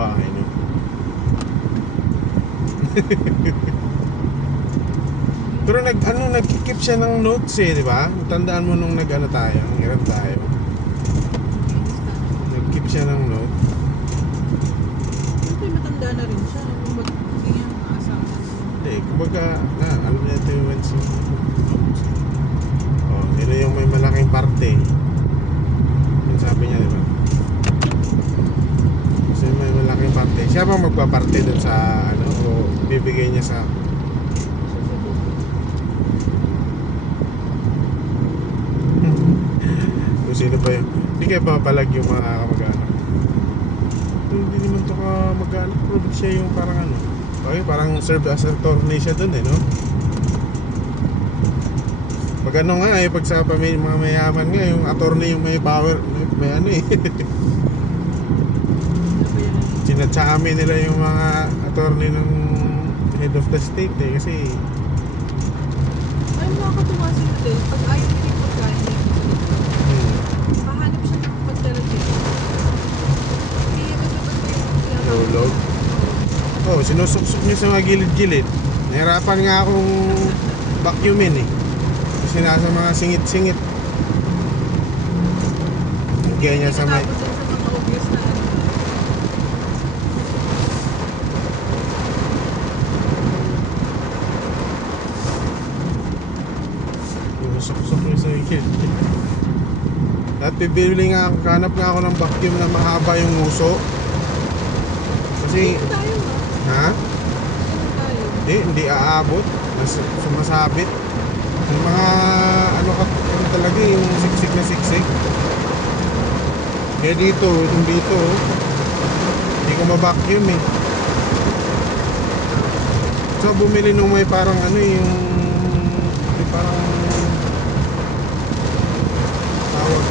bahay no? Pero nagki-keep siya ng notes eh, di ba? Tandaan mo nung tayo, hiram tayo. Nag-keep siya ng note. Siyempre matanda na rin siya. Hindi niya makasama. Hindi, kumbaga, alam niya ito yung notes. Oh, yun yung may malaking parte. Yung sabi niya, di ba? Kasi may malaking parte. Siya bang magpaparte dun sa, o bibigay niya sa... Kung sino pa yun. Hindi kaya papalag yung mga kamag-anak. Hindi naman ito kamag-anak. Pero siya yung parang okay, parang serve as attorney siya dun no? Pag nga pag sa mga mayaman nga, yung attorney yung may power, may sinatsami nila yung mga attorney ng head of the state kasi ay makakatuwa sila din. Pag ayaw niya yung pagkain niya kahanap siya ng pagdala dito. Hindi niya magpapag tulog. Oh, sinusuksok niya sa mga gilid-gilid. Nahirapan nga akong vacuumin kasi nasa mga singit-singit. Kaya niya sa may... sa mga obvious na Sinusuksok niya sa gilid. At bibili nga ako, hanap nga ako ng vacuum na mahaba yung uso. Kasi... tayo Ha? tayo. Hindi aabot. Sumasabit. Yung mga talaga yung siksik na siksik. Kaya dito, hindi ko ma-vacuum So bumili nung may parang yung may parang tawag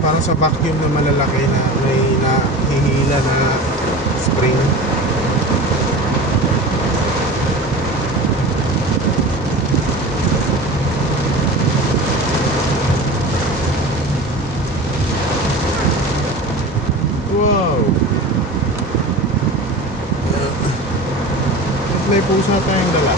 parang sa vacuum na malalaki na may nahihila na spring. Wow! At may pusa tayong dala.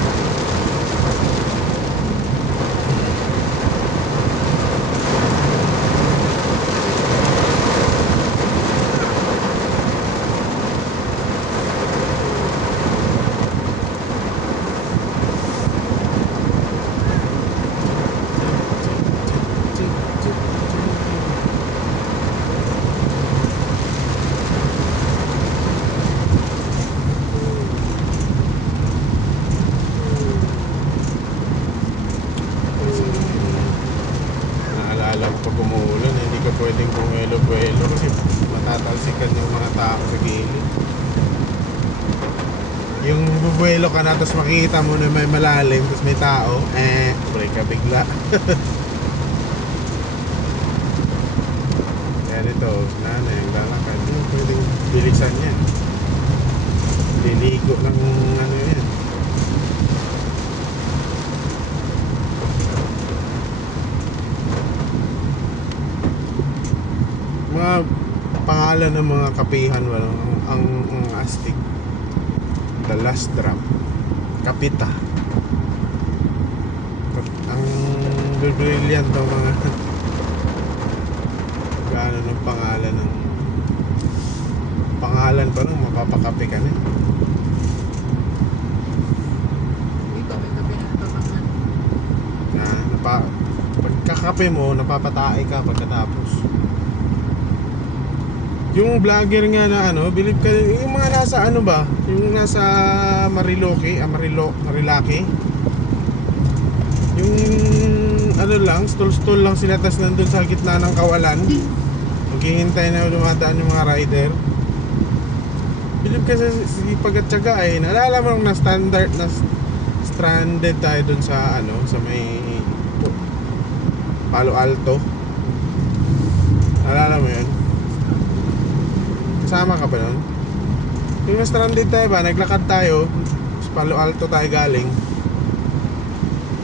Pag umuulan, hindi ka pwedeng bumelo-buelo kasi matatalsikan yung mga tao sa gilid. Yung bubuelo ka na tapos makikita mo na may malalim tapos may tao, break ka bigla. Yan ito, nanay, ang lalakad. Hindi pwedeng bilisan yan. Liligo ng yan. Mga pangalan ng mga kapihan ang astig. The Last Drop, Kapita. Ang brilliant ng mga gaano ng pangalan pa nung mapapakape ka na. dito may kape na tatangan. Pagkakape mo, napapatae ka pagkatapos. Yung vlogger nga na believe ka, yung mga nasa yung nasa Marilaki, yung lang, stall lang sila tas nandun sa gitna ng kawalan. Maghihintay na dumadaan yung mga rider. Believe ka sa sipag at tiyaga naalala mo nung stranded tayo dun sa sa may Palo Alto. Naalala mo yun? Kasama ka ba nun? Yung na-stranded tayo ba? Naglakad tayo sa Palo Alto tayo galing.